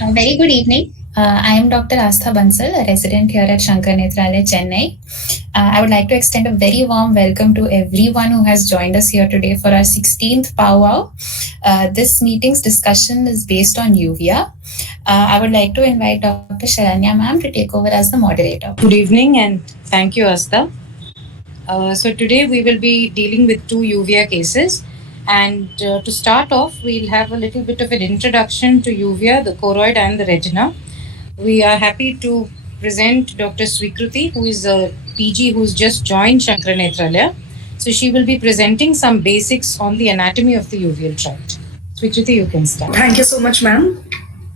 Very good evening. I am Dr. Astha Bansal, a resident here at Shankar Nethralaya, Chennai. I would like to extend a very warm welcome to everyone who has joined us here today for our 16th POWWOW. This meeting's discussion is based on uvea. I would like to invite Dr. Sharanya ma'am to take over as the moderator. Good evening and thank you, Astha. So today we will be dealing with two uvea cases. And to start off, we'll have a little bit of an introduction to uvea, the choroid and the retina. We are happy to present Dr. Swikruti, who is a PG who's just joined Shankar Nethralaya. So she will be presenting some basics on the anatomy of the uveal tract. Swikruti, you can start. Thank you so much, ma'am.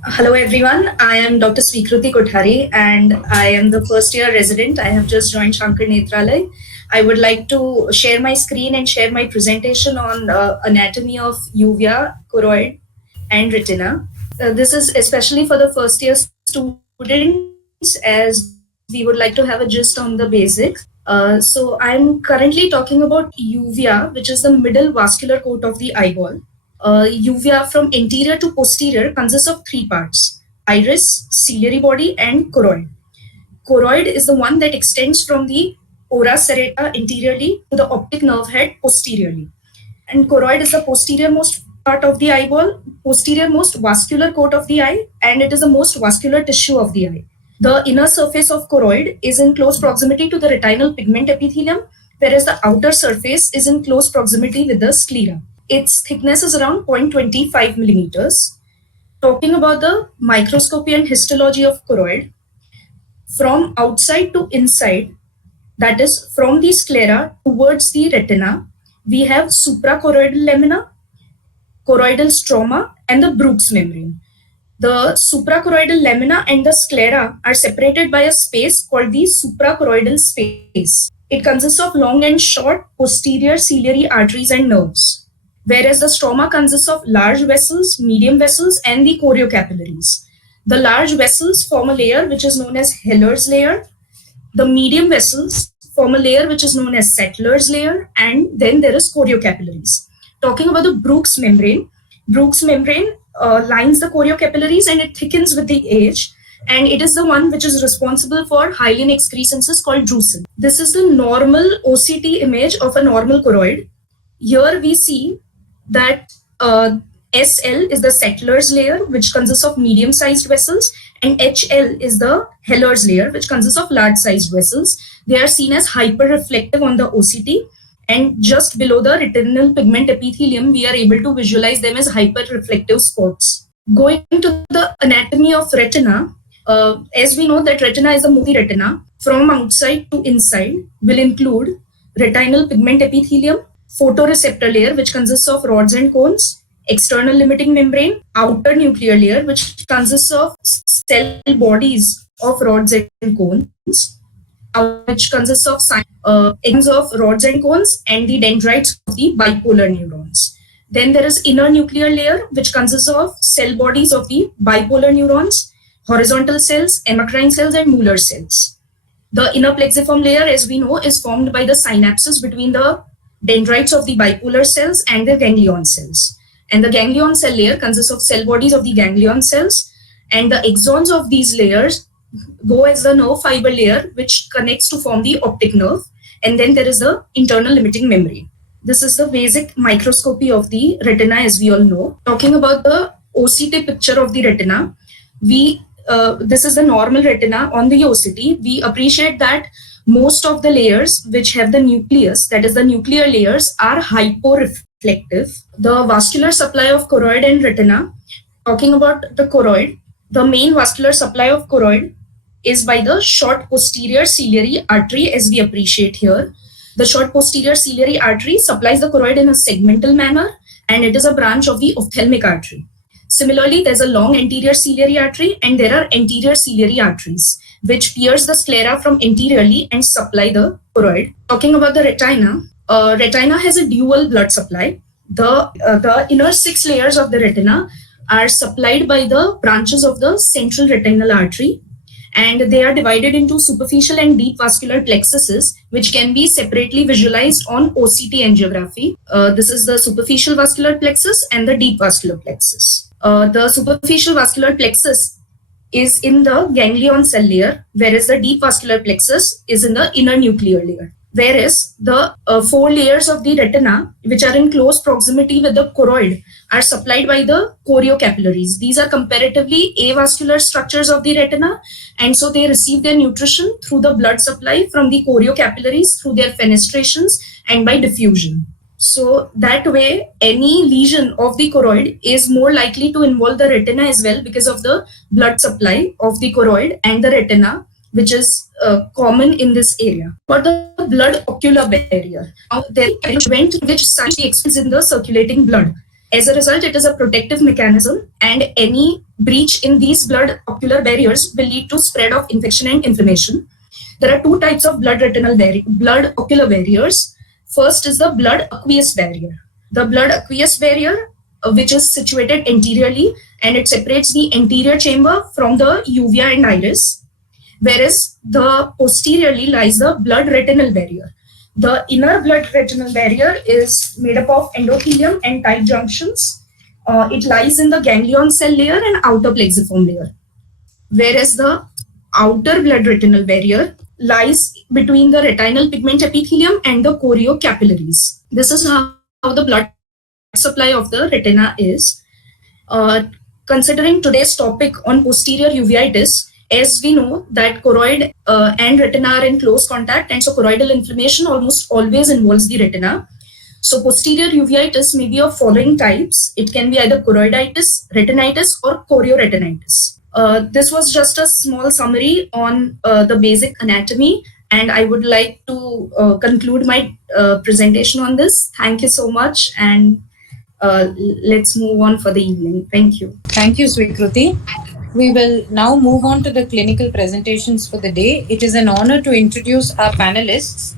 Hello, everyone. I am Dr. Swikruti Kothari and I am the first year resident. I have just joined Shankar Nethralaya. I would like to share my screen and share my presentation on anatomy of uvea, choroid, and retina. This is especially for the first year students, as we would like to have a gist on the basics. So I'm currently talking about uvea, which is the middle vascular coat of the eyeball. Uvea from anterior to posterior consists of three parts: iris, ciliary body, and choroid. Choroid is the one that extends from the ora serrata anteriorly to the optic nerve head posteriorly. And choroid is the posterior most part of the eyeball, posterior most vascular coat of the eye, and it is the most vascular tissue of the eye. The inner surface of choroid is in close proximity to the retinal pigment epithelium, whereas the outer surface is in close proximity with the sclera. Its thickness is around 0.25 millimeters. Talking about the microscopy and histology of choroid, from outside to inside, that is from the sclera towards the retina, we have suprachoroidal lamina, choroidal stroma, and the Bruch's membrane. The suprachoroidal lamina and the sclera are separated by a space called the suprachoroidal space. It consists of long and short posterior ciliary arteries and nerves, whereas the stroma consists of large vessels, medium vessels, and the choriocapillaries. The large vessels form a layer which is known as Heller's layer. The medium vessels form a layer which is known as Sattler's layer, and then there is choriocapillaries. Talking about the Bruch's membrane lines the choriocapillaries and it thickens with the age, and it is the one which is responsible for hyaline excrescences called drusen. This is the normal OCT image of a normal choroid. Here we see that SL is the Sattler's layer, which consists of medium-sized vessels, and HL is the Heller's layer, which consists of large-sized vessels. They are seen as hyper-reflective on the OCT, and just below the retinal pigment epithelium, we are able to visualize them as hyper-reflective spots. Going to the anatomy of retina, as we know that retina is a movie retina, from outside to inside will include retinal pigment epithelium, photoreceptor layer, which consists of rods and cones, external limiting membrane, outer nuclear layer, which consists of cell bodies of rods and cones, which consists of ends of rods and cones and the dendrites of the bipolar neurons. Then there is inner nuclear layer, which consists of cell bodies of the bipolar neurons, horizontal cells, amacrine cells, and Muller cells. The inner plexiform layer, as we know, is formed by the synapses between the dendrites of the bipolar cells and the ganglion cells. And the ganglion cell layer consists of cell bodies of the ganglion cells, and the axons of these layers go as the nerve fiber layer, which connects to form the optic nerve, and then there is the internal limiting membrane. This is the basic microscopy of the retina, as we all know. Talking about the OCT picture of the retina, this is the normal retina on the OCT. We appreciate that most of the layers which have the nucleus, that is the nuclear layers, are hyporeflective. The vascular supply of choroid and retina, talking about the choroid, the main vascular supply of choroid is by the short posterior ciliary artery, as we appreciate here. The short posterior ciliary artery supplies the choroid in a segmental manner, and it is a branch of the ophthalmic artery. Similarly, there's a long anterior ciliary artery, and there are anterior ciliary arteries, which pierce the sclera from anteriorly and supply the choroid. Talking about the retina, retina has a dual blood supply. The inner 6 layers of the retina are supplied by the branches of the central retinal artery, and they are divided into superficial and deep vascular plexuses, which can be separately visualized on OCT angiography. This is the superficial vascular plexus and the deep vascular plexus. The superficial vascular plexus is in the ganglion cell layer, whereas the deep vascular plexus is in the inner nuclear layer. Whereas the four layers of the retina, which are in close proximity with the choroid, are supplied by the choriocapillaries. These are comparatively avascular structures of the retina, and so they receive their nutrition through the blood supply from the choriocapillaries through their fenestrations and by diffusion. So that way, any lesion of the choroid is more likely to involve the retina as well because of the blood supply of the choroid and the retina, which is common in this area. For the blood ocular barrier, there is an event which such expands in the circulating blood. As a result, it is a protective mechanism, and any breach in these blood ocular barriers will lead to spread of infection and inflammation. There are two types of blood ocular barriers. First is the blood aqueous barrier. The blood aqueous barrier, which is situated anteriorly, and it separates the anterior chamber from the uvea and iris, whereas the posteriorly lies the blood retinal barrier. The inner blood retinal barrier is made up of endothelium and tight junctions. It lies in the ganglion cell layer and outer plexiform layer, whereas the outer blood retinal barrier lies between the retinal pigment epithelium and the choriocapillaries. This is how the blood supply of the retina is. Considering today's topic on posterior uveitis, as we know that choroid and retina are in close contact, and so choroidal inflammation almost always involves the retina. So posterior uveitis may be of following types. It can be either choroiditis, retinitis, or chorioretinitis. This was just a small summary on the basic anatomy, and I would like to conclude my presentation on this. Thank you so much, and let's move on for the evening. Thank you. Thank you, Swikruti. We will now move on to the clinical presentations for the day. It is an honor to introduce our panelists.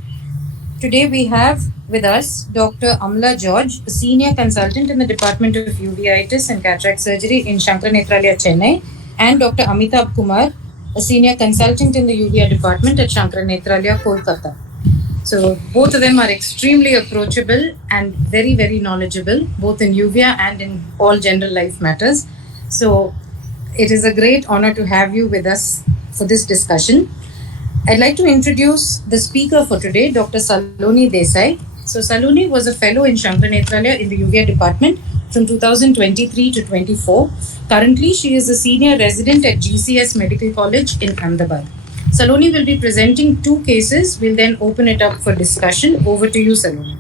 Today we have with us Dr. Amala George, a senior consultant in the Department of Uveitis and Cataract Surgery in Shankar Nethralaya, Chennai, and Dr. Amitabh Kumar, a senior consultant in the uvea department at Shankar Nethralaya, Kolkata. So both of them are extremely approachable and very, very knowledgeable, both in uvea and in all general life matters. So it is a great honor to have you with us for this discussion. I'd like to introduce the speaker for today, Dr. Saloni Desai. So Saloni was a fellow in Shankar Nethralaya in the uvea department from 2023 to 24. Currently, she is a senior resident at GCS Medical College in Ahmedabad. Saloni will be presenting two cases. We'll then open it up for discussion. Over to you, Saloni.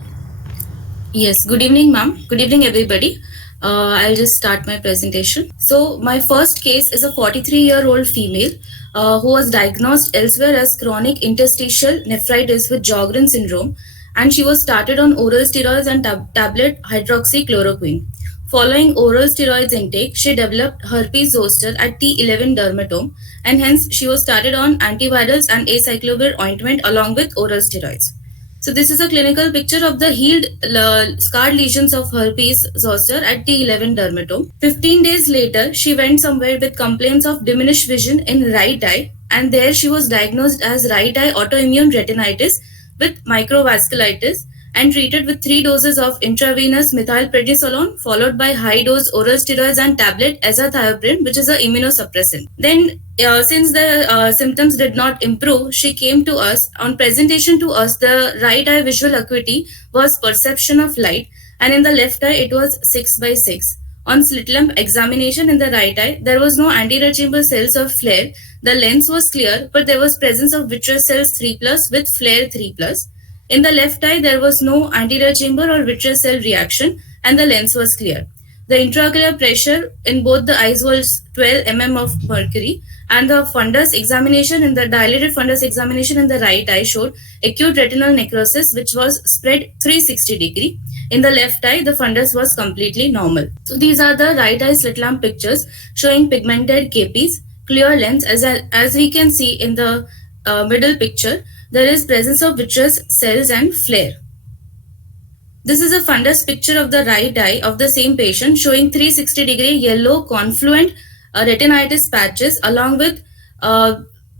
Yes, good evening, ma'am. Good evening, everybody. I'll just start my presentation. So my first case is a 43-year-old female who was diagnosed elsewhere as chronic interstitial nephritis with Sjogren syndrome, and she was started on oral steroids and tablet hydroxychloroquine. Following oral steroids intake, she developed herpes zoster at T11 dermatome, and hence she was started on antivirals and acyclovir ointment along with oral steroids. So this is a clinical picture of the healed scarred lesions of herpes zoster at T11 dermatome. 15 days later, she went somewhere with complaints of diminished vision in right eye, and there she was diagnosed as right eye autoimmune retinitis with microvasculitis and treated with 3 doses of intravenous methylprednisolone followed by high-dose oral steroids and tablet azathioprine, which is an immunosuppressant. Then, since the symptoms did not improve, she came to us. On presentation to us, the right eye visual acuity was perception of light, and in the left eye, it was 6/6. On slit lamp examination in the right eye, there was no anterior chamber cells or flare. The lens was clear, but there was presence of vitreous cells 3+ with flare 3+. In the left eye, there was no anterior chamber or vitreous cell reaction, and the lens was clear. The intraocular pressure in both the eyes was 12 mm of mercury, and the fundus examination in the dilated fundus examination in the right eye showed acute retinal necrosis, which was spread 360 degree. In the left eye, the fundus was completely normal. So these are the right eye slit lamp pictures showing pigmented capes, clear lens, as we can see in the middle picture. There is presence of vitreous cells and flare. This is a fundus picture of the right eye of the same patient showing 360 degree yellow confluent retinitis patches along with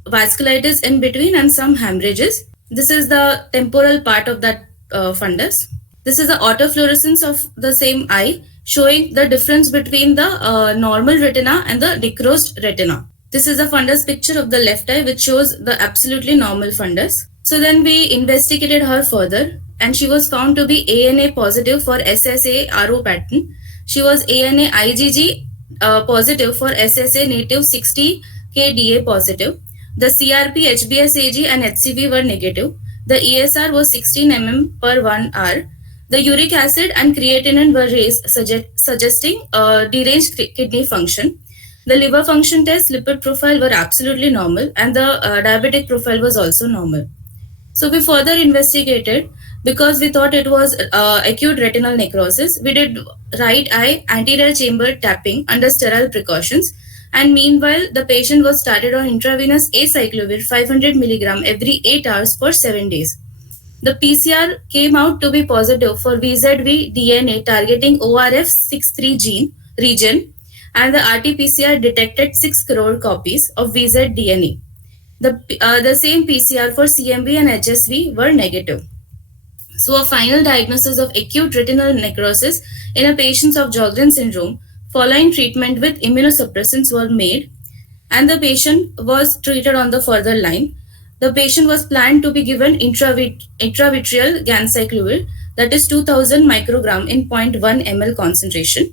vasculitis in between and some hemorrhages. This is the temporal part of that fundus. This is the autofluorescence of the same eye showing the difference between the normal retina and the necrosed retina. This is a fundus picture of the left eye, which shows the absolutely normal fundus. So then we investigated her further, and she was found to be ANA positive for SSA RO pattern. She was ANA IgG positive for SSA native 60 kDa positive. The CRP, HBS AG and HCV were negative. The ESR was 16 mm per 1 hour. The uric acid and creatinine were raised, suggesting deranged kidney function. The liver function test, lipid profile were absolutely normal, and the diabetic profile was also normal. So we further investigated because we thought it was acute retinal necrosis. We did right eye anterior chamber tapping under sterile precautions. And meanwhile, the patient was started on intravenous acyclovir 500 milligram every 8 hours for 7 days. The PCR came out to be positive for VZV DNA targeting ORF63 gene region, and the RT-PCR detected 6 crore copies of VZ DNA. The same PCR for CMV and HSV were negative. So a final diagnosis of acute retinal necrosis in a patient of Sjogren syndrome following treatment with immunosuppressants were made, and the patient was treated on the further line. The patient was planned to be given intravitreal ganciclovir, that is 2000 microgram in 0.1 ml concentration.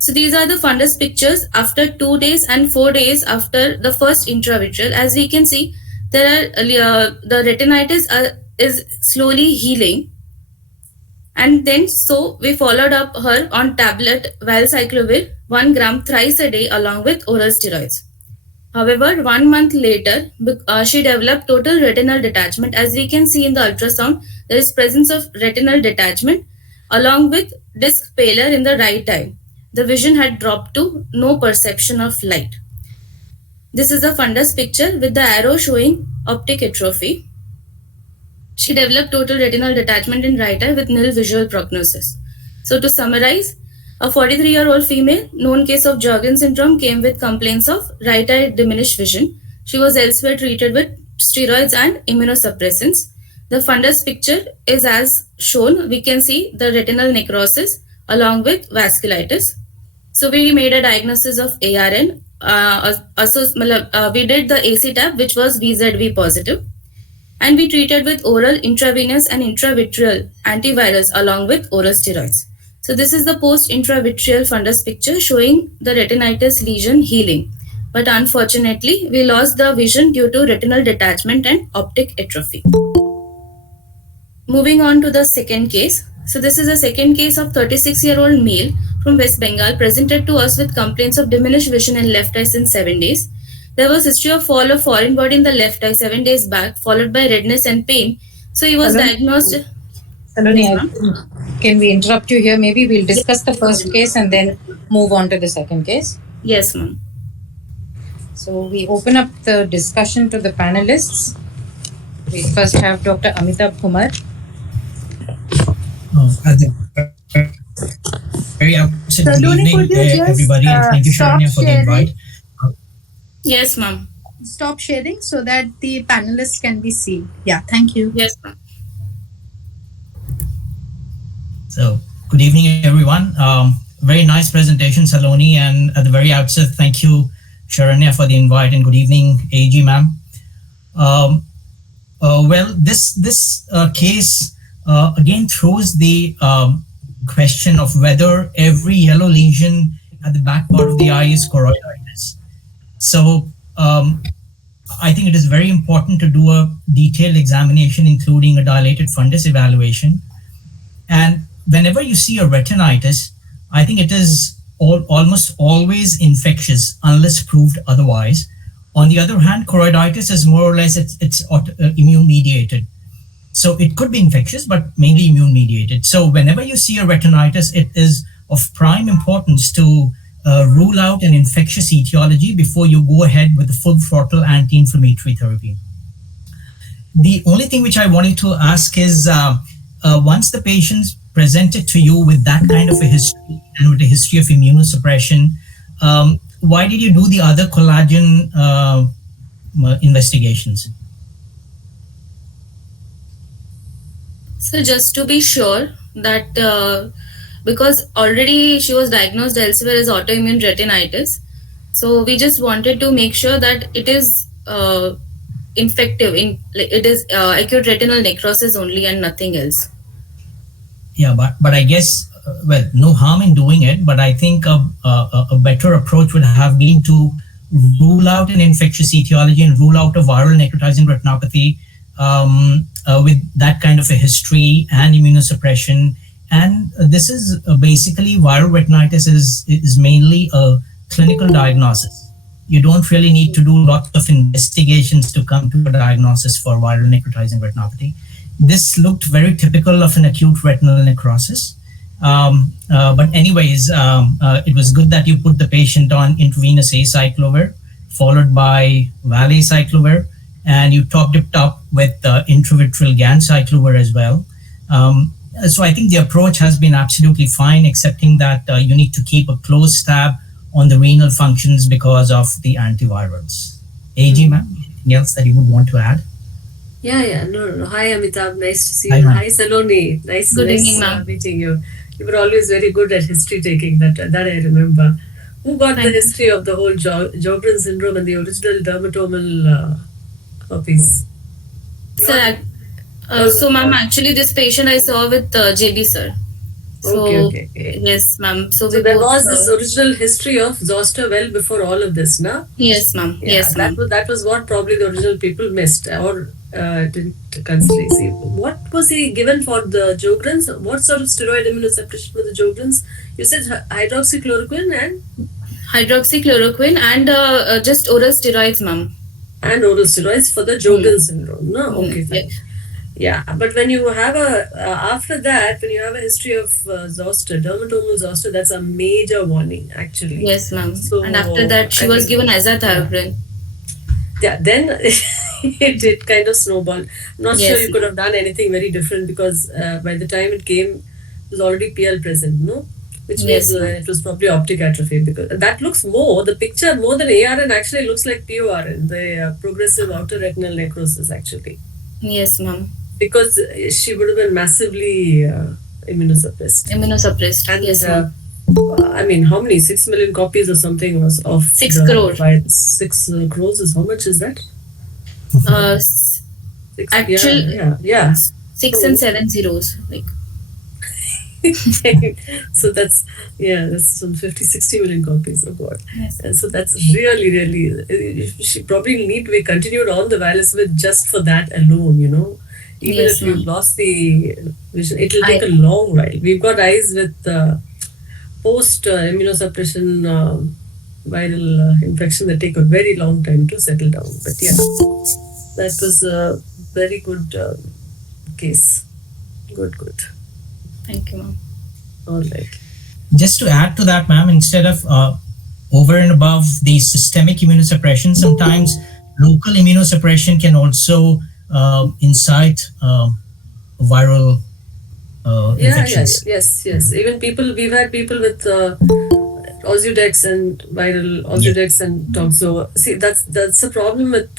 So these are the fundus pictures after 2 days and 4 days after the first intravitreal. As we can see, there are the retinitis is slowly healing. And then so we followed up her on tablet valcyclovir 1 gram thrice a day along with oral steroids. However, 1 month later, she developed total retinal detachment. As we can see in the ultrasound, there is presence of retinal detachment along with disc pallor in the right eye. The vision had dropped to no perception of light. This is a fundus picture with the arrow showing optic atrophy. She developed total retinal detachment in right eye with nil visual prognosis. So to summarize, a 43-year-old female, known case of Sjogren syndrome, came with complaints of right eye diminished vision. She was elsewhere treated with steroids and immunosuppressants. The fundus picture is as shown. We can see the retinal necrosis along with vasculitis. So we made a diagnosis of ARN. We did the AC tab, which was VZV positive. And we treated with oral, intravenous and intravitreal antivirals along with oral steroids. So this is the post-intravitreal fundus picture showing the retinitis lesion healing. But unfortunately, we lost the vision due to retinal detachment and optic atrophy. Moving on to the second case. So this is a second case of 36-year-old male from West Bengal presented to us with complaints of diminished vision in left eye since 7 days. There was history of fall of foreign body in the left eye 7 days back, followed by redness and pain. So he was diagnosed. Saloni, can we interrupt you here? Maybe we'll discuss the first case and then move on to the second case. Yes, ma'am. So we open up the discussion to the panelists. We first have Dr. Amitabh Kumar. Very good evening, everybody, and thank you, Sharanya, for the invite. Yes, ma'am. Stop sharing so that the panelists can be seen. Yeah, thank you. Yes, ma'am. So, good evening, everyone. Very nice presentation, Saloni, and at the very outset, thank you, Sharanya, for the invite, and good evening, AG, ma'am. Well, this case again throws the question of whether every yellow lesion at the back part of the eye is choroiditis. So I think it is very important to do a detailed examination, including a dilated fundus evaluation. And whenever you see a retinitis, I think it is almost always infectious unless proved otherwise. On the other hand, choroiditis is more or less it's immune mediated. So it could be infectious, but mainly immune mediated. So whenever you see a retinitis, it is of prime importance to rule out an infectious etiology before you go ahead with the full throttle anti-inflammatory therapy. The only thing which I wanted to ask is, once the patient's presented to you with that kind of a history and with a history of immunosuppression, why did you do the other collagen investigations? So just to be sure that because already she was diagnosed elsewhere as autoimmune retinitis. So we just wanted to make sure that it is infective, it is acute retinal necrosis only and nothing else. Yeah, but I guess well, no harm in doing it, but I think a better approach would have been to rule out an infectious etiology and rule out a viral necrotizing retinopathy with that kind of a history and immunosuppression. And this is basically viral retinitis is mainly a clinical diagnosis. You don't really need to do lots of investigations to come to a diagnosis for viral necrotizing retinopathy. This looked very typical of an acute retinal necrosis. But anyways, it was good that you put the patient on intravenous acyclovir, followed by valacyclovir, and you topped it up with intravitreal ganciclovir as well. So I think the approach has been absolutely fine, excepting that you need to keep a close tab on the renal functions because of the antivirals. AG, ma'am, anything else that you would want to add? Yeah. No. Hi, Amitabh. Nice to see Hi, you. ma'am. Hi, Saloni. Nice evening, ma'am. meeting you. You were always very good at history taking. That I remember. Who got the history of the whole Sjogren syndrome and the original dermatomal copies? Sir, so ma'am, actually this patient I saw with JB sir. So, Okay. Yes, ma'am. So there was this original history of zoster well before all of this, na? Yes, ma'am. Yeah, Yes, ma'am. that was what probably the original people missed or didn't consider. See, what was he given for the Sjogren's? What sort of steroid immunosuppression for the Sjogren's? You said hydroxychloroquine and Hydroxychloroquine and just oral steroids, ma'am. and oral steroids for the Sjogren syndrome. No, okay, fine. Yeah, but when you have after that, when you have a history of zoster, dermatomal zoster, that's a major warning, actually. Yes, ma'am. So, And after that, she was given azathioprine. Yeah, then it kind of snowballed. I'm not sure you could have done anything very different because by the time it came, it was already PL present, no? Which means it was probably optic atrophy because that looks the picture more than ARN actually looks like PORN, the progressive outer retinal necrosis, actually. Yes, ma'am. Because she would have been massively immunosuppressed. And yes, ma'am. I mean, how many? 6 million copies or something was of 6 crore. 6 crores is how much is that? Actual 6 and 7 zeros. Like. So that's some 50-60 million copies. Oh God. Yes. And so that's really she probably need to be continued on the Valismith just for that alone, you know. Even if you've lost the vision, it'll take a long while. We've got eyes with post immunosuppression viral infection that take a very long time to settle down. But yeah, that was a very good case. Good. Thank you, ma'am. All right. Just to add to that, ma'am, instead of over and above the systemic immunosuppression, sometimes local immunosuppression can also incite viral infections. Yes. Even we've had people with Ozurdex and viral Ozurdex and Toxo. See, that's a problem with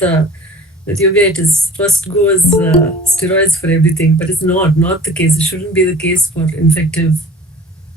uveitis. First goes steroids for everything, but it's not the case. It shouldn't be the case for infective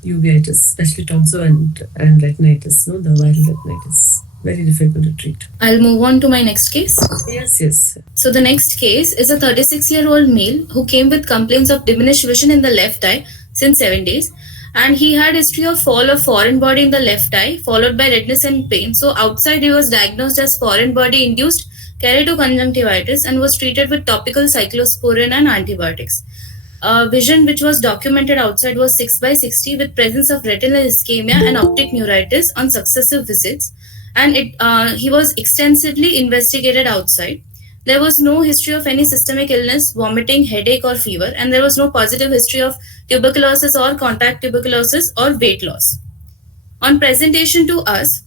uveitis, especially Toxo and retinitis. No, the viral retinitis. Very difficult to treat. I'll move on to my next case. Yes. So the next case is a 36-year-old male who came with complaints of diminished vision in the left eye since 7 days. And he had history of fall of foreign body in the left eye, followed by redness and pain. So outside he was diagnosed as foreign body induced keratoconjunctivitis and was treated with topical cyclosporin and antibiotics. Vision which was documented outside was 6/60 with presence of retinal ischemia and optic neuritis on successive visits. And he was extensively investigated outside. There was no history of any systemic illness, vomiting, headache, or fever, and there was no positive history of tuberculosis or contact tuberculosis or weight loss. On presentation to us,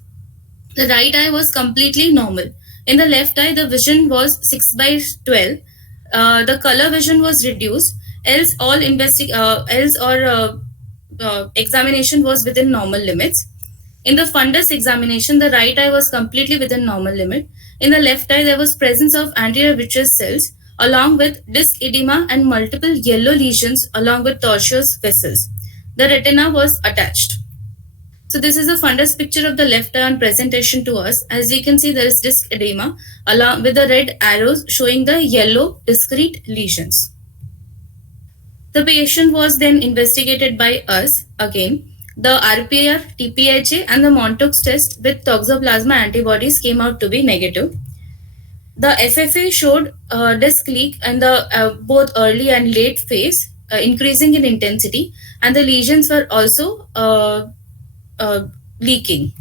the right eye was completely normal. In the left eye, the vision was 6/12. The color vision was reduced. Examination was within normal limits. In the fundus examination, the right eye was completely within normal limit. In the left eye, there was presence of anterior vitreous cells along with disc edema and multiple yellow lesions along with tortuous vessels. the retina was attached. So this is a fundus picture of the left eye on presentation to us. As you can see, there is disc edema along with the red arrows showing the yellow discrete lesions. The patient was then investigated by us again. The RPR, TPHA and the Montauk's test with toxoplasma antibodies came out to be negative. The FFA showed disc leak in the both early and late phase, increasing in intensity, and the lesions were also leaking.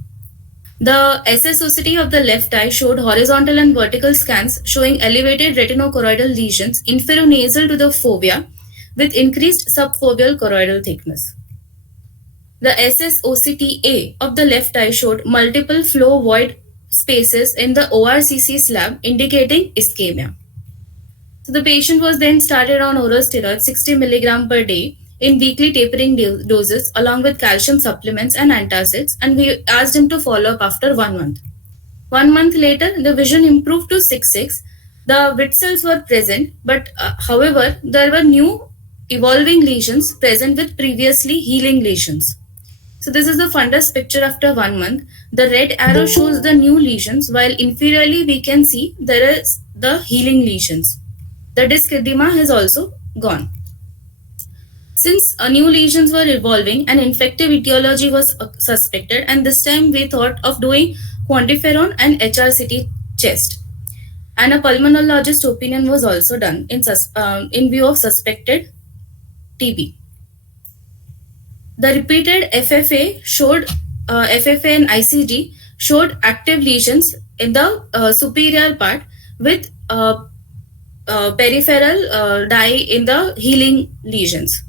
The SSOCT of the left eye showed horizontal and vertical scans showing elevated retinochoroidal lesions inferonasal to the fovea with increased subfoveal choroidal thickness. The SSOCT-A of the left eye showed multiple flow void spaces in the ORCC slab indicating ischemia. So the patient was then started on oral steroids 60 mg per day in weekly tapering doses along with calcium supplements and antacids, and we asked him to follow up after 1 month. 1 month later, the vision improved to 6/6. The Witt cells were present, but however, there were new evolving lesions present with previously healing lesions. So this is the fundus picture after 1 month. The red arrow shows the new lesions, while inferiorly we can see there is the healing lesions. The disc edema has also gone. Since new lesions were evolving, an infective etiology was suspected, and this time we thought of doing quantiferon and HRCT chest. And a pulmonologist opinion was also done in view of suspected TB. The repeated FFA showed FFA and ICG showed active lesions in the superior part with peripheral dye in the healing lesions.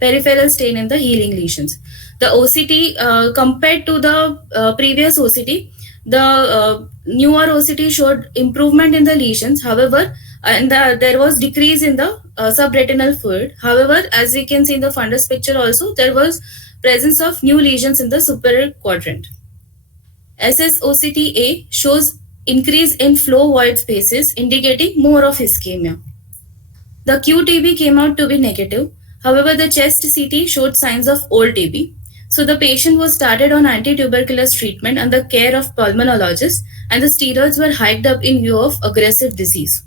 Peripheral stain in the healing lesions. The OCT compared to the previous OCT, the newer OCT showed improvement in the lesions. However, there was decrease in the subretinal fluid. However, as we can see in the fundus picture also, there was presence of new lesions in the superior quadrant. SSOCT-A shows increase in flow void spaces indicating more of ischemia. The QTB came out to be negative. However, the chest CT showed signs of old TB. So the patient was started on anti-tuberculous treatment under care of pulmonologist, and the steroids were hiked up in view of aggressive disease.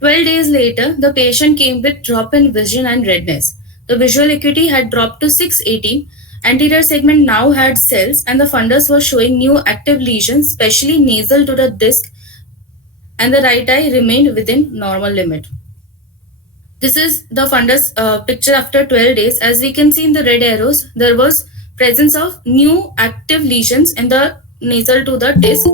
12 days later, the patient came with drop in vision and redness. The visual acuity had dropped to 6/18. Anterior segment now had cells, and the fundus was showing new active lesions, especially nasal to the disc, and the right eye remained within normal limit. This is the fundus picture after 12 days. As we can see in the red arrows, there was presence of new active lesions in the nasal to the disc.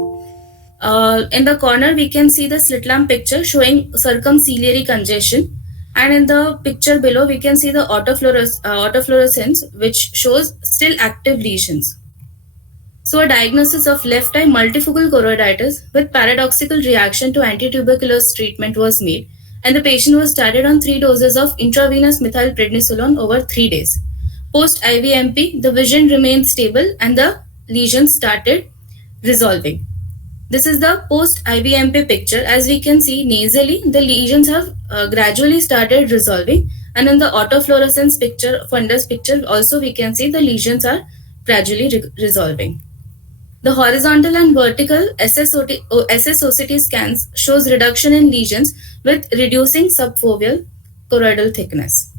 In the corner, we can see the slit lamp picture showing circumciliary congestion. And in the picture below, we can see the autofluorescence, which shows still active lesions. So a diagnosis of left eye multifocal choroiditis with paradoxical reaction to anti-tuberculous treatment was made, and the patient was started on 3 doses of intravenous methylprednisolone over 3 days. Post IVMP, the vision remained stable and the lesions started resolving. This is the post IVMP picture. As we can see nasally, the lesions have gradually started resolving, and in the autofluorescence picture, fundus picture, also we can see the lesions are gradually resolving. The horizontal and vertical SSOCT scans shows reduction in lesions with reducing subfoveal choroidal thickness.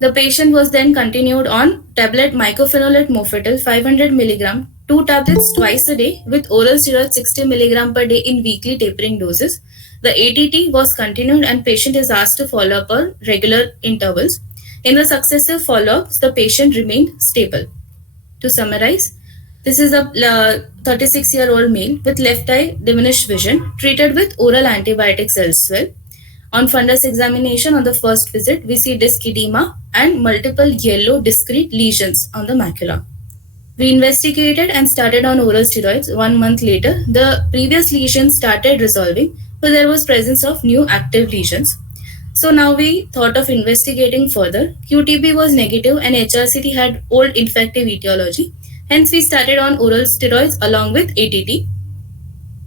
The patient was then continued on tablet mycophenolate mofetil 500 mg, 2 tablets twice a day with oral steroid 60 mg per day in weekly tapering doses. The ATT was continued and patient is asked to follow up on regular intervals. In the successive follow-ups, the patient remained stable. To summarize, this is a 36-year-old male with left eye diminished vision treated with oral antibiotics elsewhere. On fundus examination on the first visit, we see disc edema and multiple yellow discrete lesions on the macula. We investigated and started on oral steroids. 1 month later, the previous lesions started resolving, but there was presence of new active lesions. So now we thought of investigating further. QTB was negative and HRCT had old infective etiology. Hence, we started on oral steroids along with ATT.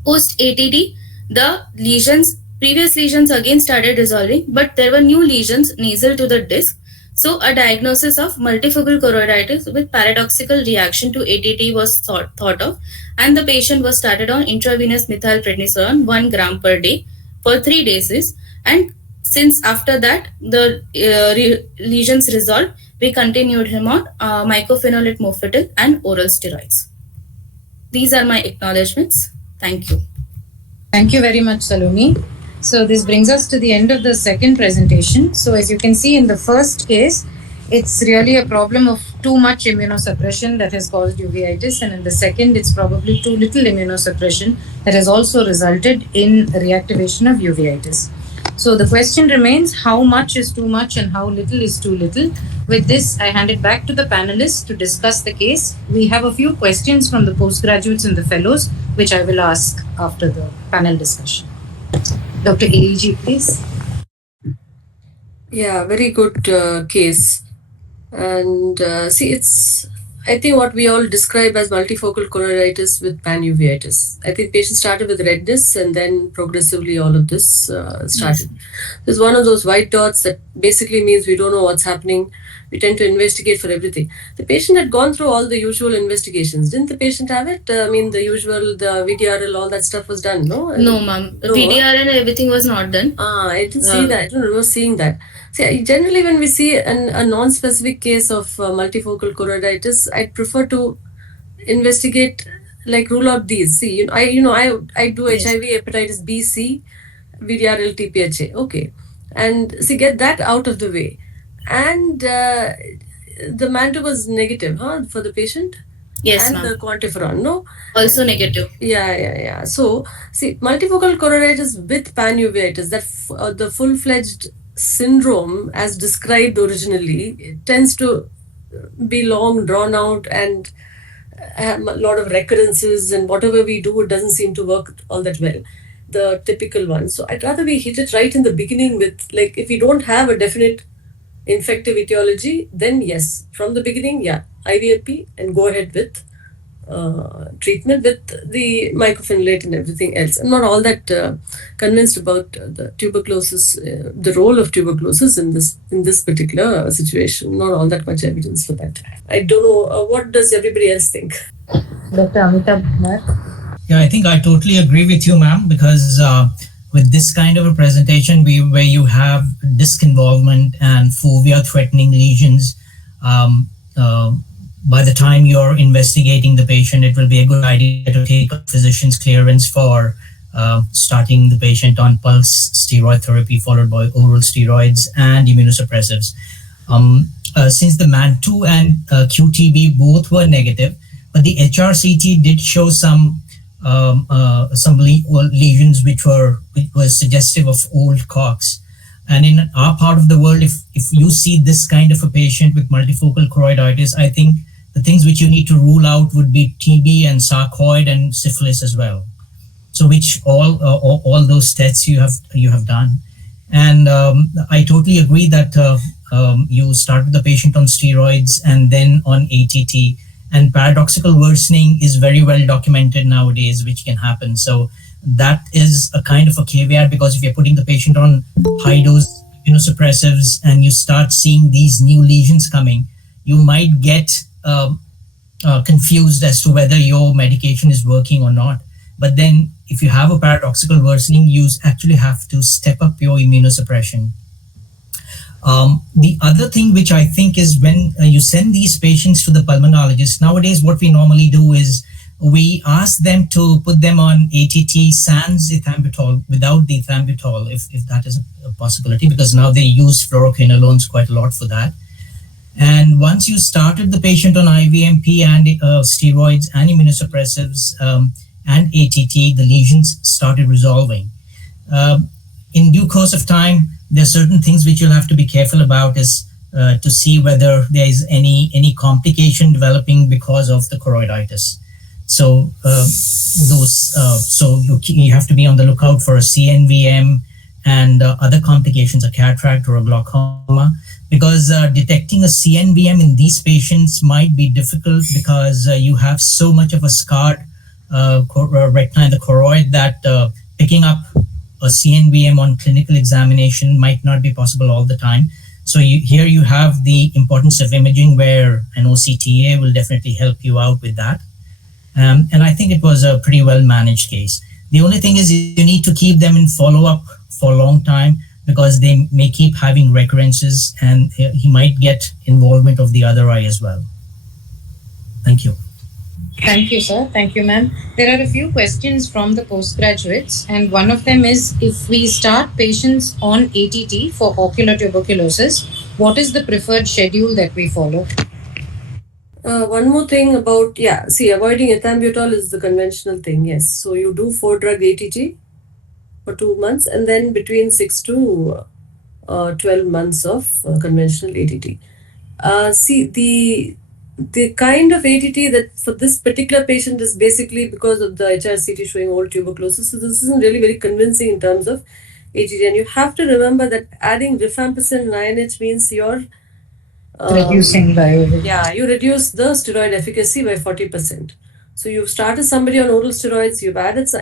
Post ATT, the previous lesions again started resolving, but there were new lesions nasal to the disc. So a diagnosis of multifocal choroiditis with paradoxical reaction to ATT was thought of, and the patient was started on intravenous methylprednisolone 1 gram per day for 3 days. And since after that the lesions resolved, we continued him on mycophenolate mofetil and oral steroids. These are my acknowledgements. Thank you. Thank you very much, Saloni. So this brings us to the end of the second presentation. So as you can see in the first case, it's really a problem of too much immunosuppression that has caused uveitis, and in the second, it's probably too little immunosuppression that has also resulted in reactivation of uveitis. So the question remains, how much is too much and how little is too little? With this, I hand it back to the panelists to discuss the case. We have a few questions from the postgraduates and the fellows, which I will ask after the panel discussion. Dr. AEG, please. Yeah, very good case. And I think what we all describe as multifocal choroiditis with panuveitis. I think patients started with redness and then progressively all of this started. There's one of those white dots that basically means we don't know what's happening. We tend to investigate for everything. The patient had gone through all the usual investigations. Didn't the patient have it? I mean, the usual, the VDRL, all that stuff was done, no? No, ma'am. No. VDRL and everything was not done. I didn't see that. I don't remember seeing that. See, generally when we see a non-specific case of multifocal choroiditis, I'd prefer to investigate, like rule out these. See, I do yes. HIV, hepatitis B, C, VDRL, TPHA. Okay. And see, get that out of the way. And the mantle was negative, for the patient? Yes, and ma'am. The quantiferon, no? Also negative. Yeah. So, see, multifocal choroiditis with panuveitis, that the full-fledged syndrome as described originally, it tends to be long, drawn out, and have a lot of recurrences, and whatever we do, it doesn't seem to work all that well. The typical one. So, I'd rather we hit it right in the beginning with, like, if we don't have a definite infective etiology, then yes, from the beginning, IVLP, and go ahead with treatment with the mycophenolate and everything else. I'm not all that convinced about the tuberculosis, the role of tuberculosis in this particular situation. Not all that much evidence for that. I don't know. What does everybody else think? Dr. Amitabh. Yeah, I think I totally agree with you, ma'am, because with this kind of a presentation where you have disc involvement and fovea-threatening lesions, by the time you're investigating the patient, it will be a good idea to take a physician's clearance for starting the patient on pulse steroid therapy followed by oral steroids and immunosuppressives. Since the MAN2 and QTB both were negative, but the HRCT did show some lesions which was suggestive of old COX. And in our part of the world, if you see this kind of a patient with multifocal choroiditis, I think the things which you need to rule out would be TB and sarcoid and syphilis as well. So which all those tests you have done. And I totally agree that you started the patient on steroids and then on ATT. And paradoxical worsening is very well documented nowadays, which can happen. So that is a kind of a caveat, because if you're putting the patient on high dose immunosuppressives and you start seeing these new lesions coming, you might get confused as to whether your medication is working or not. But then if you have a paradoxical worsening, you actually have to step up your immunosuppression. The other thing which I think is when you send these patients to the pulmonologist, nowadays what we normally do is we ask them to put them on ATT sans ethambutol without the ethambutol, if that is a possibility, because now they use fluoroquinolones quite a lot for that. And once you started the patient on IVMP and steroids and immunosuppressives and ATT, the lesions started resolving. In due course of time, there are certain things which you'll have to be careful about is to see whether there is any complication developing because of the choroiditis. So you have to be on the lookout for a CNVM and other complications, a cataract or a glaucoma, because detecting a CNVM in these patients might be difficult because you have so much of a scarred retina in the choroid that picking up a CNVM on clinical examination might not be possible all the time. So here you have the importance of imaging, where an OCTA will definitely help you out with that. And I think it was a pretty well managed case. The only thing is you need to keep them in follow-up for a long time, because they may keep having recurrences, and he might get involvement of the other eye as well. Thank you. Thank you, sir. Thank you, ma'am. There are a few questions from the postgraduates, and one of them is, if we start patients on ATT for ocular tuberculosis, what is the preferred schedule that we follow? One more thing about, avoiding ethambutol is the conventional thing, yes. So you do 4-drug ATT for 2 months, and then between 6 to 12 months of conventional ATT. The kind of ATT that for this particular patient is basically because of the HRCT showing old tuberculosis. So this isn't really very convincing in terms of ATT. And you have to remember that adding rifampicin and INH means you're reducing bioavailability. Yeah, you reduce the steroid efficacy by 40%. So you've started somebody on oral steroids, you've added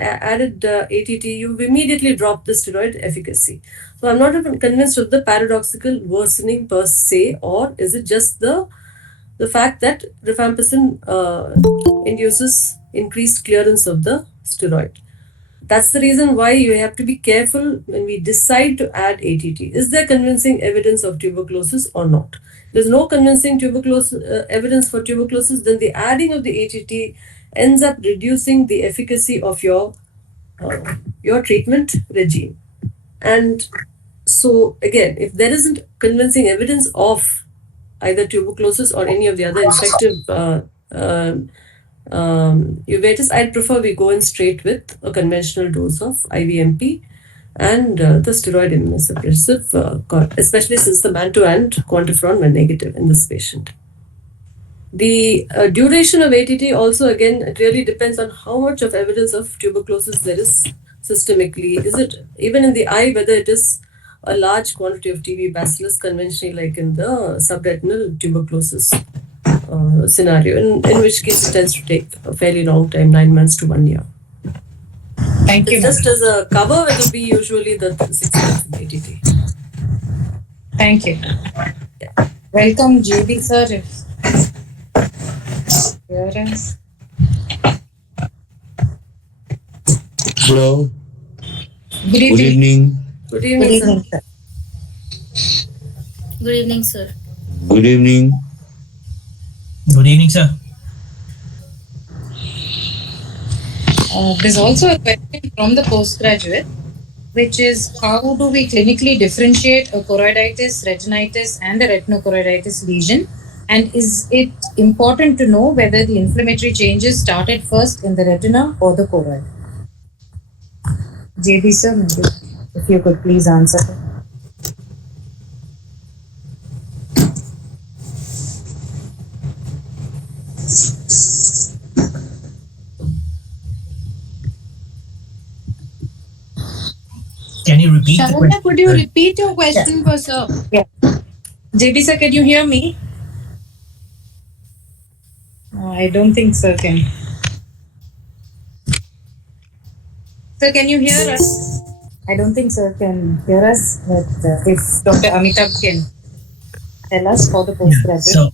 ATT, you've immediately dropped the steroid efficacy. So I'm not even convinced of the paradoxical worsening per se, or is it just the fact that rifampicin induces increased clearance of the steroid. That's the reason why you have to be careful when we decide to add ATT. Is there convincing evidence of tuberculosis or not? There's no convincing evidence for tuberculosis, then the adding of the ATT ends up reducing the efficacy of your treatment regime. And so again, if there isn't convincing evidence of either tuberculosis or any of the other infective uveitis, I'd prefer we go in straight with a conventional dose of IVMP and the steroid immunosuppressive, especially since the MANTO and quantiferon were negative in this patient. The duration of ATT also, again, it really depends on how much of evidence of tuberculosis there is systemically. Is it even in the eye, whether it is a large quantity of TB bacillus conventionally, like in the subretinal tuberculosis scenario, in which case it tends to take a fairly long time, 9 months to 1 year. Thank you. Just as a cover, it will be usually the 6 months of ATT. Thank you. Yeah. Welcome, JB sir. Hello. Good evening. Good evening. Good evening, sir. Good evening, sir. Good evening. Good evening, sir. There's also a question from the postgraduate, which is, how do we clinically differentiate a choroiditis, retinitis, and a retinochoroiditis lesion? And is it important to know whether the inflammatory changes started first in the retina or the choroid? JB sir, maybe if you could please answer. Can you repeat the Sharanya, question? could you repeat your question for sir? Yeah. JB sir, can you hear me? I don't think sir can. Sir, can you hear us? I don't think sir can hear us, but if Dr. Amitabh can tell us for the postgraduate.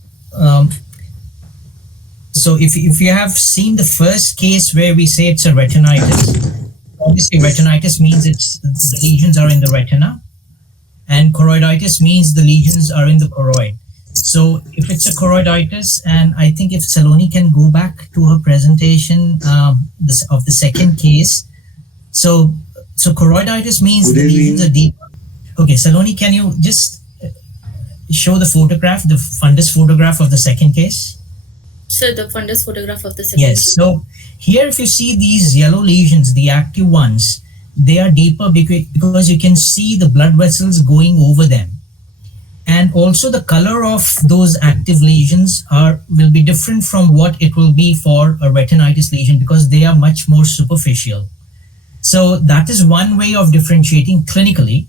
So if you have seen the first case where we say it's a retinitis, obviously retinitis means the lesions are in the retina, and choroiditis means the lesions are in the choroid. So if it's a choroiditis, and I think if Saloni can go back to her presentation of the second case. So choroiditis means the lesions are deep. Okay, Saloni, can you just show the photograph, the fundus photograph of the second case? Sir, the fundus photograph of the second Yes, case. so here if you see these yellow lesions, the active ones, they are deeper because you can see the blood vessels going over them. And also the color of those active lesions will be different from what it will be for a retinitis lesion, because they are much more superficial. So that is one way of differentiating clinically.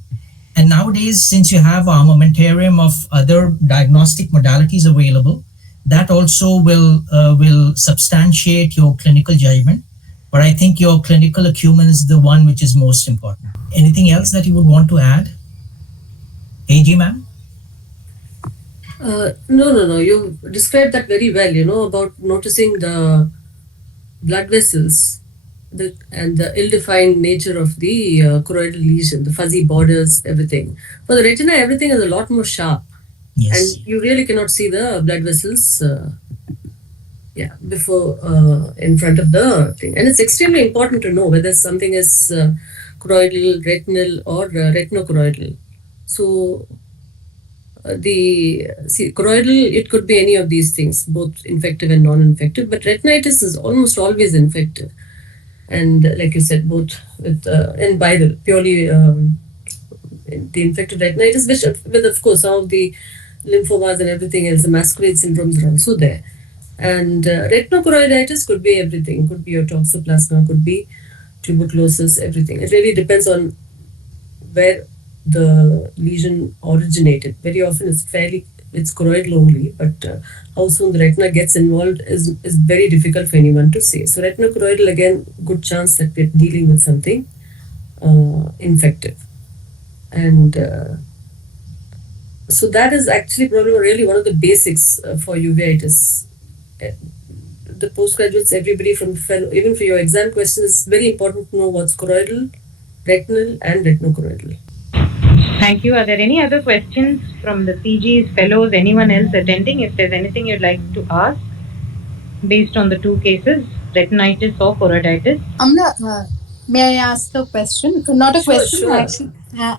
And nowadays, since you have an armamentarium of other diagnostic modalities available, that also will substantiate your clinical judgment. But I think your clinical acumen is the one which is most important. Anything else that you would want to add? AG, ma'am? No. You described that very well, about noticing the blood vessels and the ill-defined nature of the choroidal lesion, the fuzzy borders, everything. For the retina, everything is a lot more sharp. Yes. And you really cannot see the blood vessels before in front of the thing. And it's extremely important to know whether something is choroidal, retinal, or retinochoroidal. So choroidal, it could be any of these things, both infective and non-infective, but retinitis is almost always infective. And like you said, both with and viral, purely the infected retinitis, which with of course some of the lymphomas and everything else, the masquerade syndromes are also there. And retinochoroiditis could be everything, could be your toxoplasma, could be tuberculosis, everything. It really depends on where the lesion originated. Very often it's choroidal only, but how soon the retina gets involved is very difficult for anyone to say. So retinochoroidal, again, good chance that we're dealing with something infective. And so that is actually probably really one of the basics for uveitis. The postgraduates, everybody from fellow, even for your exam questions, it's very important to know what's choroidal, retinal, and retinochoroidal. Thank you. Are there any other questions from the PGs, fellows, anyone else attending? If there's anything you'd like to ask based on the two cases, retinitis or choroiditis? Amala, may I ask a question? Not a question, Sure.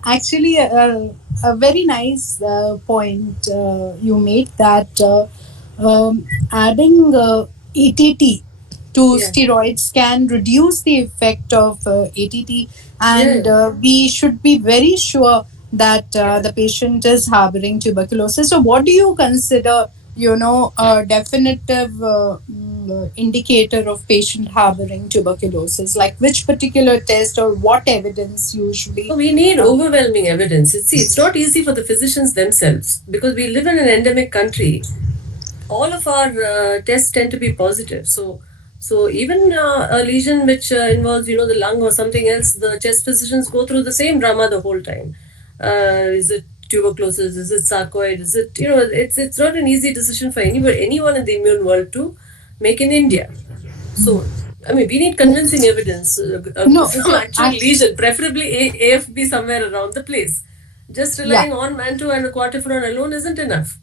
actually a very nice point you made that adding ATT to steroids can reduce the effect of ATT, and we should be very sure that the patient is harboring tuberculosis. So what do you consider, a definitive indicator of patient harboring tuberculosis? Like which particular test or what evidence usually? We need overwhelming evidence. It's not easy for the physicians themselves because we live in an endemic country. All of our tests tend to be positive. So even a lesion which involves, the lung or something else, the chest physicians go through the same drama the whole time. Is it tuberculosis? Is it sarcoid? Is it, it's not an easy decision for anyone in the immune world to make in India. So, we need convincing evidence. Actual lesion, preferably AFB somewhere around the place. Just relying on Manto and quantiferon alone isn't enough.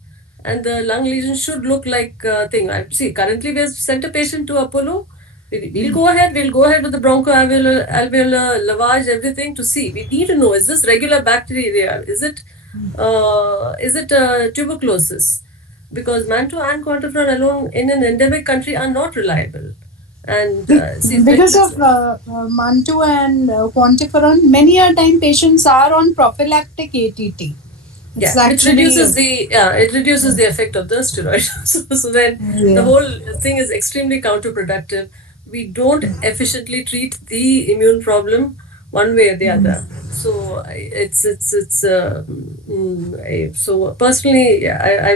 And the lung lesion should look like a thing. Currently we have sent a patient to Apollo. We'll go ahead with the bronchoalveolar lavage, everything to see. We need to know, is this regular bacterial? Is it tuberculosis? Because Manto and quantiferon alone in an endemic country are not reliable. And because of Manto and quantiferon, many a time patients are on prophylactic ATT. It reduces the effect of the steroid. so then the whole thing is extremely counterproductive. We don't efficiently treat the immune problem one way or the other. So so personally, I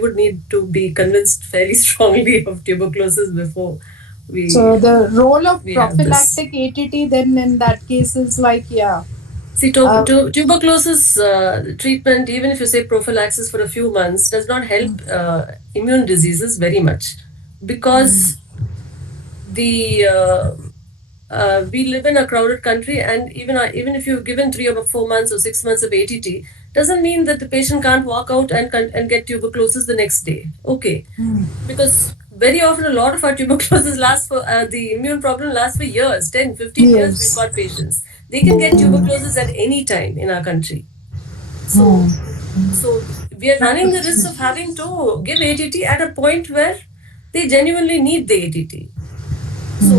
would need to be convinced fairly strongly of tuberculosis before we. So the role of prophylactic ATT then in that case is like See, tuberculosis treatment, even if you say prophylaxis for a few months, does not help immune diseases very much because we live in a crowded country, and even if you've given 3 or 4 months or 6 months of ATT, doesn't mean that the patient can't walk out and get tuberculosis the next day. Okay, because very often a lot of our tuberculosis lasts for the immune problem lasts for years, 10, 15 years. We've got patients. They can get tuberculosis at any time in our country. So we are running the risk of having to give ATT at a point where they genuinely need the ATT. So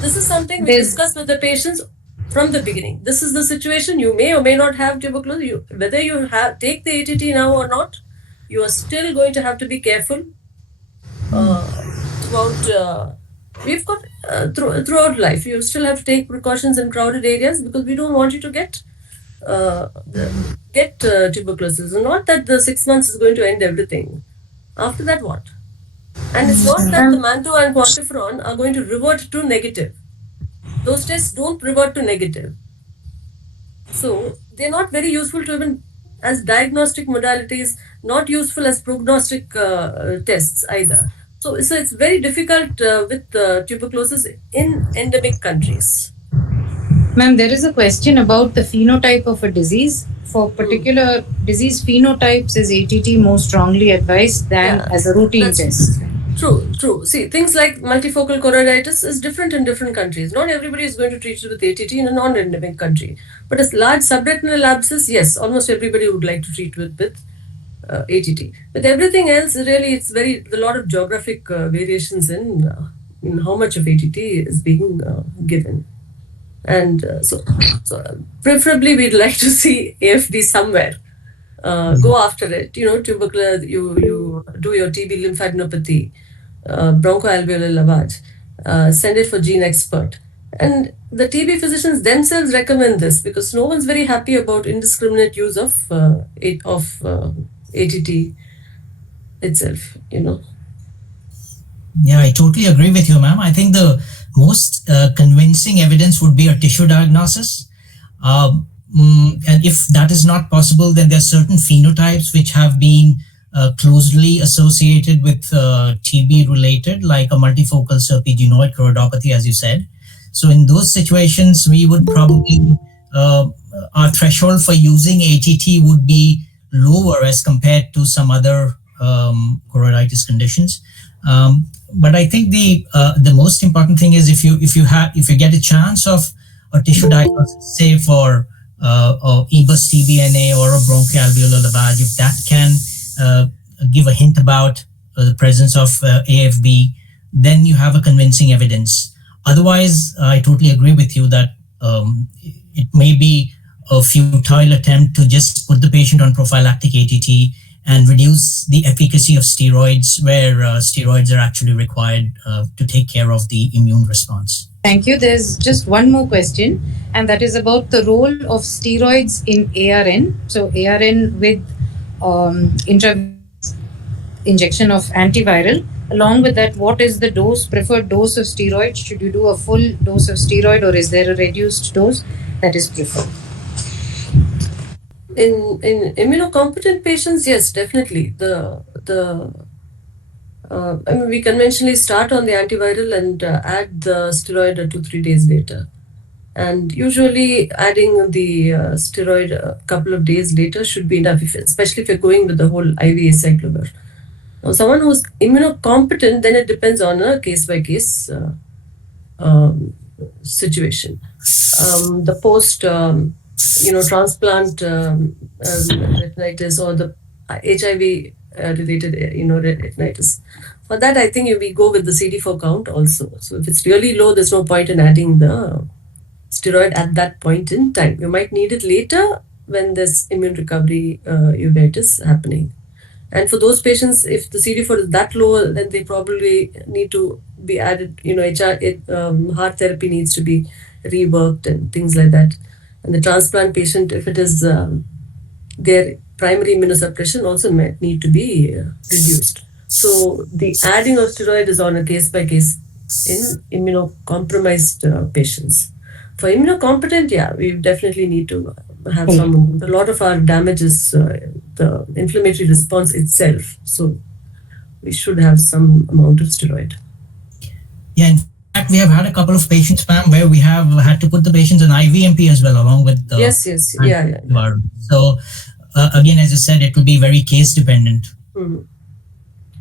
this is something we discuss with the patients from the beginning. This is the situation. You may or may not have tuberculosis. Whether you take the ATT now or not, you are still going to have to be careful throughout. We've got throughout life. You still have to take precautions in crowded areas because we don't want you to get tuberculosis. Not that the 6 months is going to end everything. After that, what? And it's not that the Manto and quantiferon are going to revert to negative. Those tests don't revert to negative. So they're not very useful to even as diagnostic modalities, not useful as prognostic tests either. So it's very difficult with tuberculosis in endemic countries. Ma'am, there is a question about the phenotype of a disease. For particular disease phenotypes, is ATT more strongly advised than as a routine test? True. See, things like multifocal choroiditis is different in different countries. Not everybody is going to treat it with ATT in a non-endemic country. But a large subretinal abscess, yes, almost everybody would like to treat with ATT. With everything else, really, it's a lot of geographic variations in how much of ATT is being given. And so preferably we'd like to see AFB somewhere. Go after it. Tubercular, you do your TB lymphadenopathy, bronchoalveolar lavage, send it for gene expert. And the TB physicians themselves recommend this because no one's very happy about indiscriminate use of ATT itself, Yeah, I totally agree with you, ma'am. I think the most convincing evidence would be a tissue diagnosis. And if that is not possible, then there are certain phenotypes which have been closely associated with TB related, like a multifocal serpegenoid choroidopathy, as you said. So in those situations, we would probably, our threshold for using ATT would be lower as compared to some other choroiditis conditions. But I think the most important thing is if you get a chance of a tissue diagnosis, say for EBUS TBNA or a bronchoalveolar lavage, if that can give a hint about the presence of AFB, then you have a convincing evidence. Otherwise, I totally agree with you that it may be a futile attempt to just put the patient on prophylactic ATT and reduce the efficacy of steroids where steroids are actually required to take care of the immune response. Thank you. There's just one more question, and that is about the role of steroids in ARN. So ARN with injection of antiviral. Along with that, what is the preferred dose of steroid? Should you do a full dose of steroid or is there a reduced dose that is preferred? In immunocompetent patients, yes, definitely. We conventionally start on the antiviral and add the steroid 2-3 days later. And usually adding the steroid a couple of days later should be enough, especially if you're going with the whole IV acyclovir. Now, someone who's immunocompetent, then it depends on a case-by-case situation. The post, transplant retinitis or the HIV-related, retinitis. For that, I think we go with the CD4 count also. So if it's really low, there's no point in adding the steroid at that point in time. You might need it later when there's immune recovery uveitis happening. And for those patients, if the CD4 is that low, then they probably need to be added, heart therapy needs to be reworked and things like that. And the transplant patient, if it is their primary immunosuppression, also might need to be reduced. So the adding of steroid is on a case-by-case in immunocompromised patients. For immunocompetent, we definitely need to have a lot of our damage is the inflammatory response itself. So we should have some amount of steroid. Yeah, in fact, we have had a couple of patients, ma'am, where we have had to put the patients on IVMP as well, along with the yeah. So again, as I said, it will be very case dependent. Mm-hmm.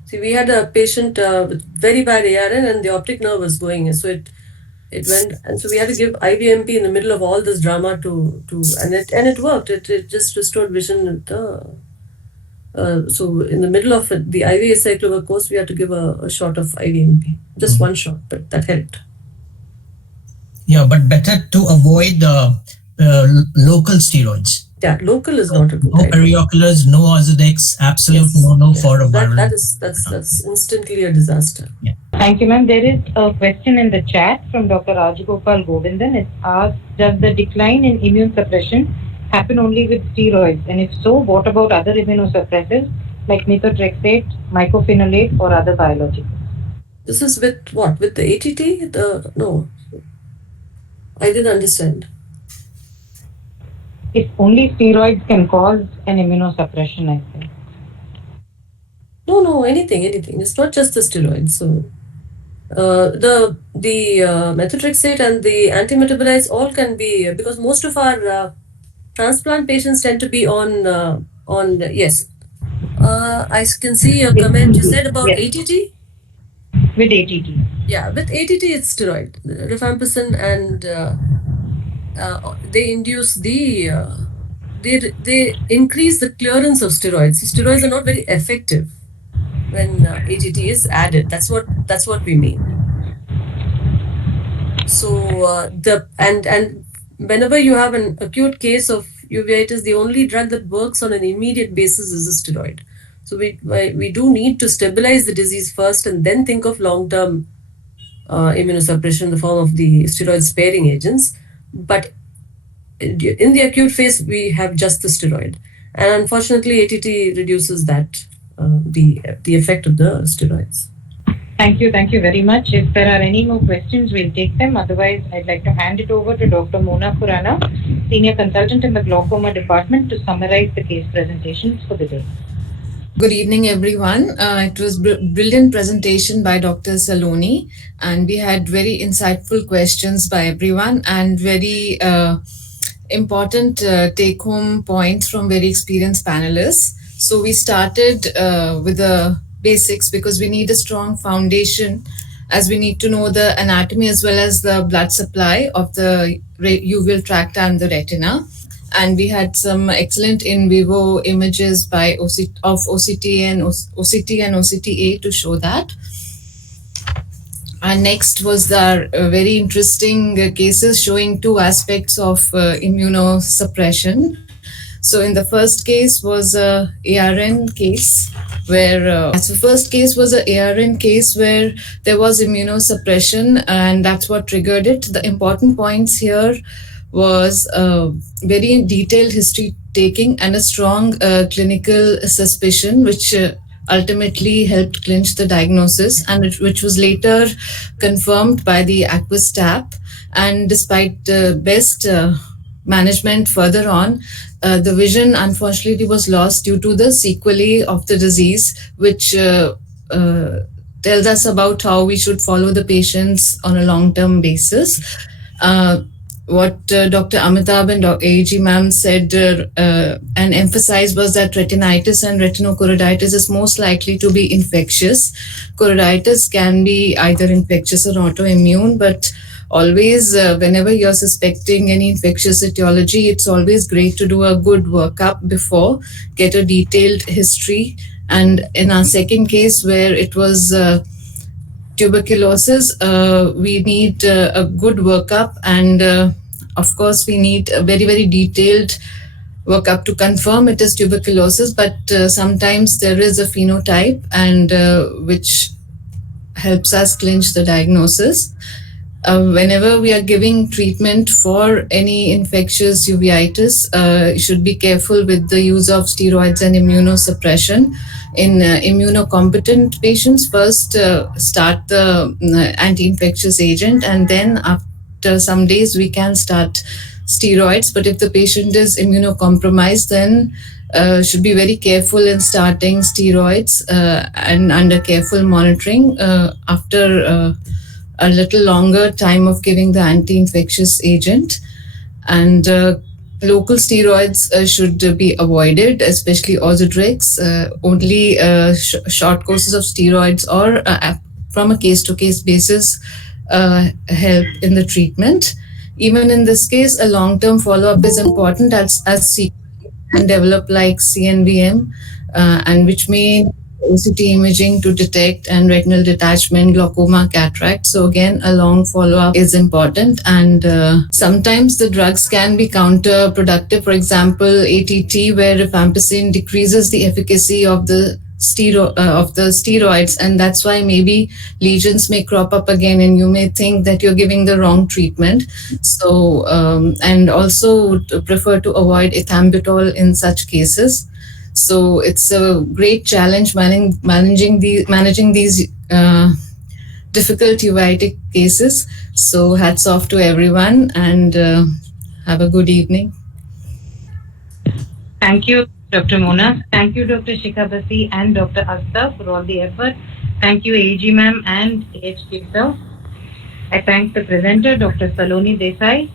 See, we had a patient with very bad ARN and the optic nerve was going, so it went, and so we had to give IVMP in the middle of all this drama and it worked. It just restored vision. So in the middle of the IV acyclovir course, we had to give a shot of IVMP, just one shot, but that helped. Yeah, but better to avoid local steroids. Yeah, local is not a good idea. No perioculars, no Ozurdex, absolute no for a viral. That's instantly a disaster. Yeah. Thank you, ma'am. There is a question in the chat from Dr. Rajagopal Govindan. It's asked, does the decline in immune suppression happen only with steroids? And if so, what about other immunosuppressants like methotrexate, mycophenolate, or other biologicals? This is with what? With the ATT? No. I didn't understand. if only steroids can cause an immunosuppression, I think. No, anything. It's not just the steroids. So the methotrexate and the antimetabolites all can be, because most of our transplant patients tend to be on yes. I can see a comment you said about Yes. ATT. With ATT. Yeah, with ATT it's steroid, rifampicin, and they induce they increase the clearance of steroids. Steroids are not very effective when ATT is added. That's what we mean. So and whenever you have an acute case of uveitis, the only drug that works on an immediate basis is a steroid. So we do need to stabilize the disease first and then think of long-term immunosuppression in the form of the steroid sparing agents. But in the acute phase, we have just the steroid, and unfortunately, ATT reduces that the effect of the steroids. Thank you very much. If there are any more questions, we'll take them. Otherwise, I'd like to hand it over to Dr. Mona Khurana, Senior Consultant in the Glaucoma Department, to summarize the case presentations for the day. Good evening, everyone. It was brilliant presentation by Dr. Saloni, and we had very insightful questions by everyone and very important take-home points from very experienced panelists. So we started with the basics because we need a strong foundation, as we need to know the anatomy as well as the blood supply of the uveal tract and the retina. And we had some excellent in vivo images by OCT and OCTA to show that. And next was the very interesting cases showing two aspects of immunosuppression. So in the first case was a ARN case where the first case was a ARN case where there was immunosuppression, and that's what triggered it. The important points here was very detailed history taking and a strong clinical suspicion, which ultimately helped clinch the diagnosis, and which was later confirmed by the aqueous tap. And despite best management further on, the vision unfortunately was lost due to the sequelae of the disease, which tells us about how we should follow the patients on a long-term basis. What Dr. Amitabh and AG ma'am said and emphasized was that retinitis and retinochoroiditis is most likely to be infectious. Choroiditis can be either infectious or autoimmune, but always whenever you're suspecting any infectious etiology, it's always great to do a good workup before, get a detailed history. And in our second case where it was tuberculosis, we need a good workup, and of course we need a very, very detailed workup to confirm it is tuberculosis, but sometimes there is a phenotype and which helps us clinch the diagnosis. Whenever we are giving treatment for any infectious uveitis, you should be careful with the use of steroids and immunosuppression. In immunocompetent patients, first start the anti-infectious agent, and then after some days we can start steroids. But if the patient is immunocompromised, then should be very careful in starting steroids and under careful monitoring after a little longer time of giving the anti-infectious agent. And local steroids should be avoided, especially Ozodrex. Only short courses of steroids or from a case-to-case basis help in the treatment. Even in this case, a long-term follow-up is important as can develop like CNVM, and which may OCT imaging to detect, and retinal detachment, glaucoma, cataract. So again, a long follow-up is important, and sometimes the drugs can be counterproductive. For example, ATT, where rifampicin decreases the efficacy of the steroids, and that's why maybe lesions may crop up again, and you may think that you're giving the wrong treatment. So and also would prefer to avoid ethambutol in such cases. So it's a great challenge managing these difficult uveitic cases. So hats off to everyone, and have a good evening. Thank you, Dr. Mona. Thank you, Dr. Shikhabasi and Dr. Asta for all the effort. Thank you, AG ma'am and AHK sir. I thank the presenter, Dr. Saloni Desai.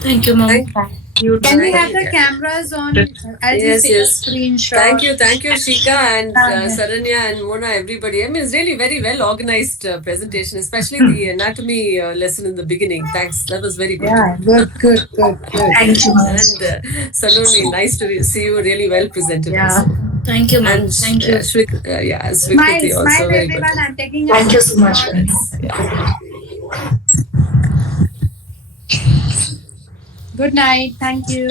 Thank you, ma'am. Thank you. Can we have the cameras on? I'll just take a screenshot. Thank you, Shika and Sharanya and Mona, everybody. I mean, it's really very well organized presentation, especially the anatomy lesson in the beginning. Thanks, that was very good. Yeah, good. Thank you. And Saloni, nice to see you. Really well presented. Yeah. Also. Thank you, ma'am. And Thank you. Swikriti also Smile, very good. everyone. I'm taking a Thank you so much, friends. Good night. Thank you.